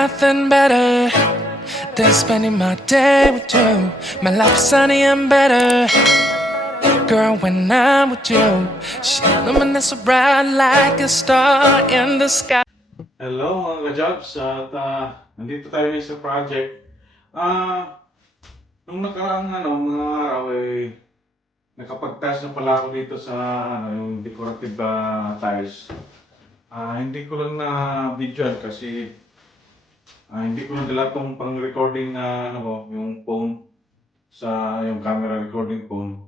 nothing better than spending my day with you. My life's sunny and better, girl, when I'm with you. She illuminates so bright like a star in the sky. Hello mga ka-jobs, at nandito tayo sa project. Nung nakaraang mga araw ay nakapag-test na pala ako dito sa yung decorative tiles. Hindi ko lang na videoan kasi hindi ko na dala tong pang-recording na yung phone sa yung camera recording phone.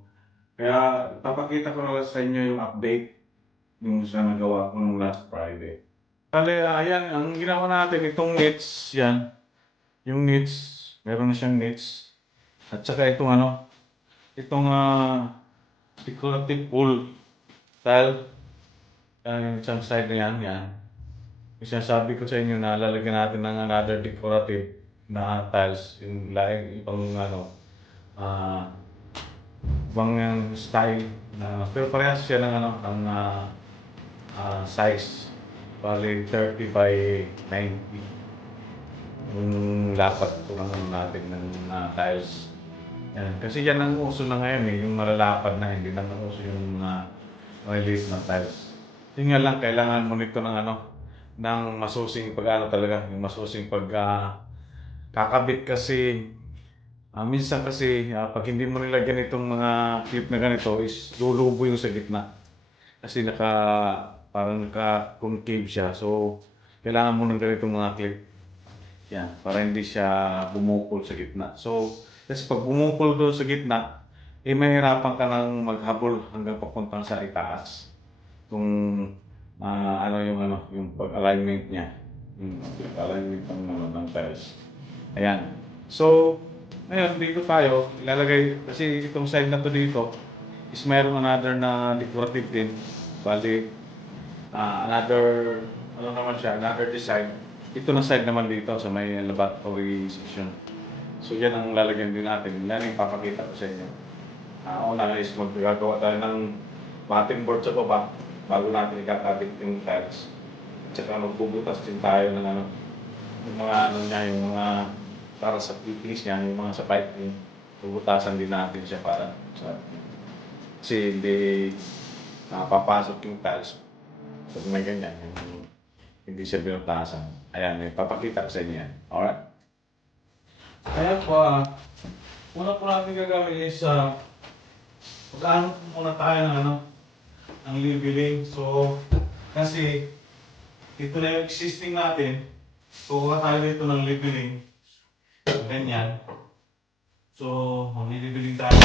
Kaya papakita ko na lang sa inyo yung update yung sa nagawa ko nung last Friday. Kali, ayan, ang ginawa natin, itong nits, yan. Yung nits, meron na siyang nits. At saka itong itong decorative wool tile. Yung isang side na yan. Yung sinasabi ko sa inyo na lalagyan natin ng another decorative na tiles. Yung laing ibang ibang style. Pero parehas siya ng size. Bali 30 by 90 yung lapat ko natin ng tiles. Yan. Kasi yan ang uso na ngayon yung malalapad na, hindi na uso yung maliliit na tiles. Yun nga lang, kailangan mo nito ng masusing talaga, yung masusing kakabit kasi minsan kasi pag hindi mo nilagyan itong mga clip na ganito is lulubo yung sa gitna. Kasi parang naka-concave siya. So, kailangan mo ng ganitong mga clip. Yan, para hindi siya bumukol sa gitna. So, kasi pag bumukol doon sa gitna, mahirapan ka nang maghabol hanggang papuntang sa itaas. Kung yung pag-alignment niya. Yung pag-alignment ng tiles. Ayan. So, ngayon, dito tayo, ilalagay, kasi itong side na to dito, is mayroong another na decorative din. Bali, another design. Ito na side naman dito sa may laboratory section. So yan ang lalagyan din natin. Yan ang papakita ko sa inyo. Una is maggagawa tayo ng matting board sa baba bago natin ikakabit yung tiles. At saka magbubutas din tayo ng yung mga para sa pipis niya, yung mga sa pipe niya. Bubutasan din natin siya para kasi hindi papasok yung tiles. Pag may ganyan, hindi siya binutasan. Ayan, papakita ko sa inyo yan. Alright? Ayan po, una po natin gagawin is mag-ano muna tayo ng leveling. So, kasi ito na yung existing natin. So, kuha tayo dito ng leveling. Ganyan. So, mag-leveling tayo.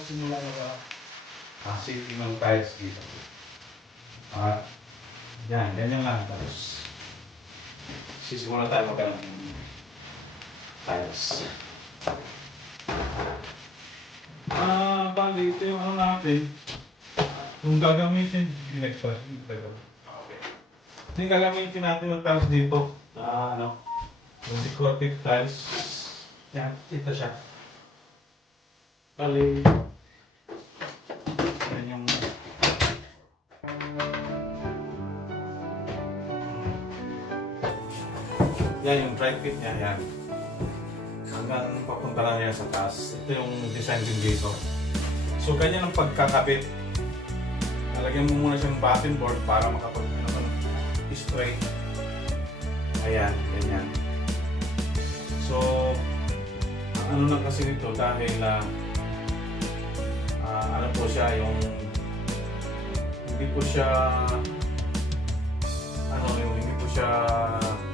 magsimula setting ng tiles dito. Yan, ganyan lang. Tapos, sisimula tayo magkaroon ng tiles. Bali, ito yung ano natin. Kung gagamitin, Hindi gagamitin natin yung tiles dito. Yung decorative tiles. Yan, ito siya. Bali, yan yung dry fit niya, yan. Hanggang papunta lang yan sa taas. Ito yung design din dito. So, ganyan ang pagkakabit. Nalagyan mo muna siyang button board para straight. Ayan, ganyan. So, ang ano lang kasi nito dahil ano po siya yung hindi po siya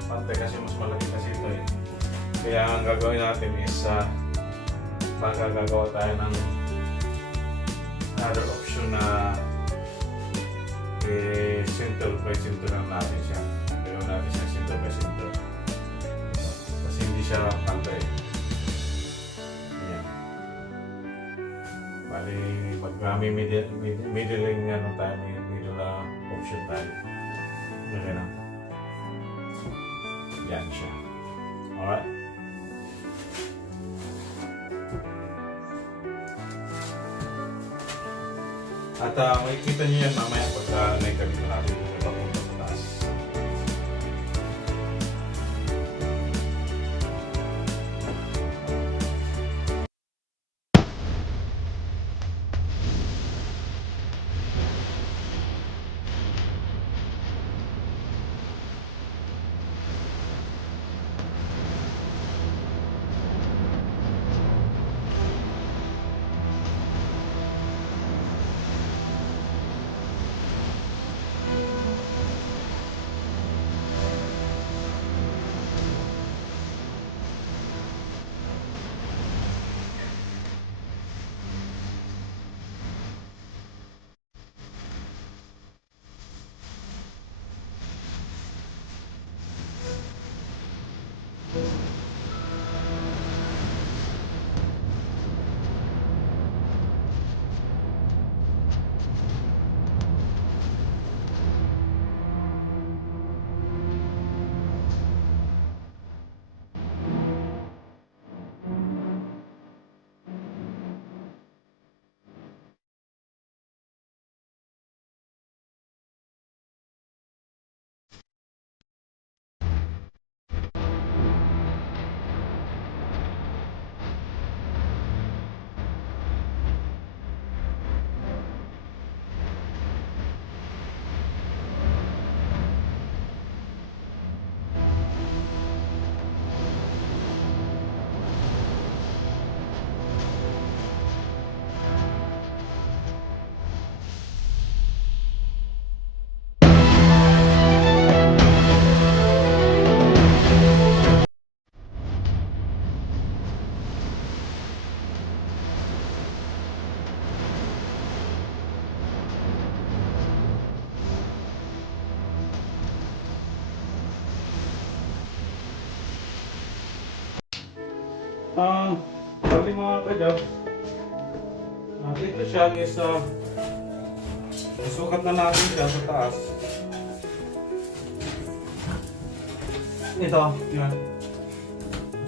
pantay kasi mas malaki kasi ito eh. Kaya ang gagawin natin is gagawa tayo ng another option na center by center lang natin siya. Gagawin natin siya center by center. Kasi hindi siya pantay. Ayan. Bali, middling ano tayo, middle option tayo. Ganyan lang. Yan siya. Alright. At makikita nyo yan mamaya pagka naikabit na natin yung papunta sa taas. Bali mga kadyaw, dito siya is isukat na natin siya sa taas. Ito, yan.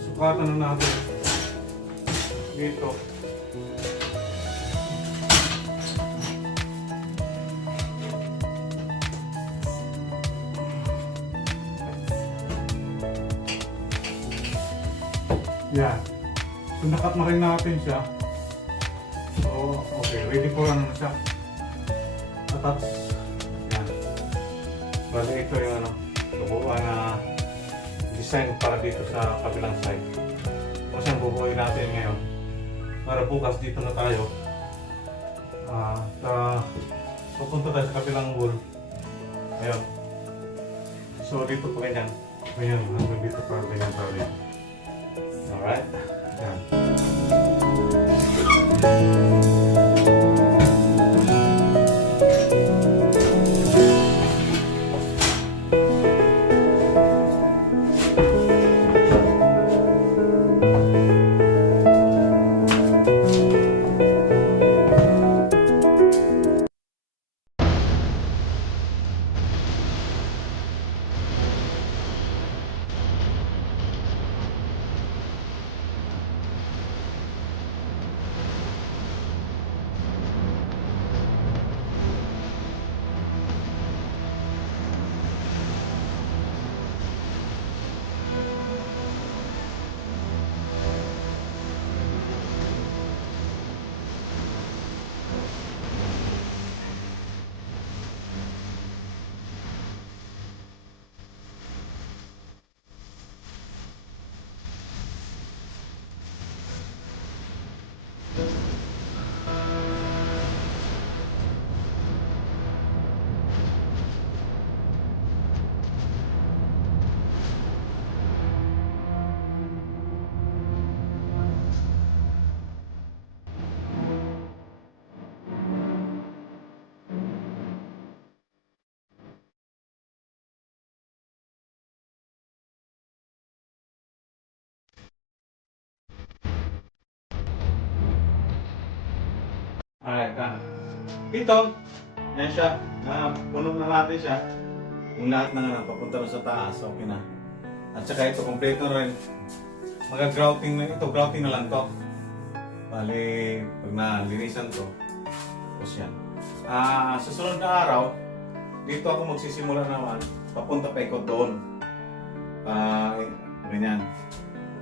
Sukatan na natin dito. Yan. So, nakat na rin natin siya. So, okay. Ready for ano na siya. At yan. Bali, ito yung bubuan na design para dito sa kabilang side. Tapos yung bubuoy natin ngayon. Para bukas dito na tayo. Pupunta tayo sa kabilang wall. Ayun. So, dito pa ganyan. Ganyan. Hanggang dito pa ganyan tayo rin. Alright? Yan. Alright, ito, yan siya. Puno na natin siya. Yung lahat na papunta rin sa taas, okay na. At saka ito, kompleto na rin. Grouting na ito, grouting na lang to. Bali, pag nalinisan to, tapos yan. Sa sunod na araw, dito ako magsisimula naman, papunta pa ikot doon. Ganyan.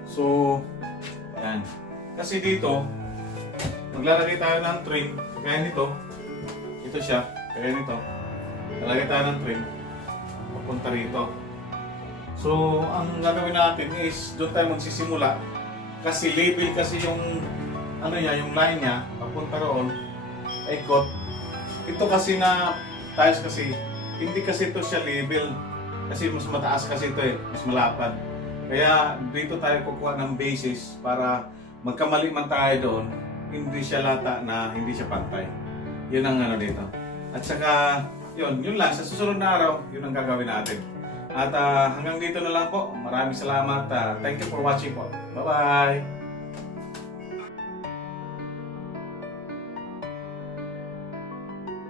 So, yan. Kasi dito, maglalagay tayo ng trim, kaya nito, ito siya, kaya nito, lalagay tayo ng trim, papunta rito. So, ang gagawin natin is, doon tayo magsisimula, kasi label kasi yung, ano niya, yung line niya, papunta roon, ikot. Ito kasi na, tiles kasi, hindi kasi ito siya label, kasi mas mataas kasi ito mas malapad. Kaya, dito tayo kukuha ng basis para magkamali man tayo doon, hindi siya lata na hindi siya pantay. Yun ang ano dito. At saka, yun lang. Sa susunod na araw, yun ang gagawin natin. At hanggang dito na lang po. Maraming salamat. Thank you for watching po. Bye-bye!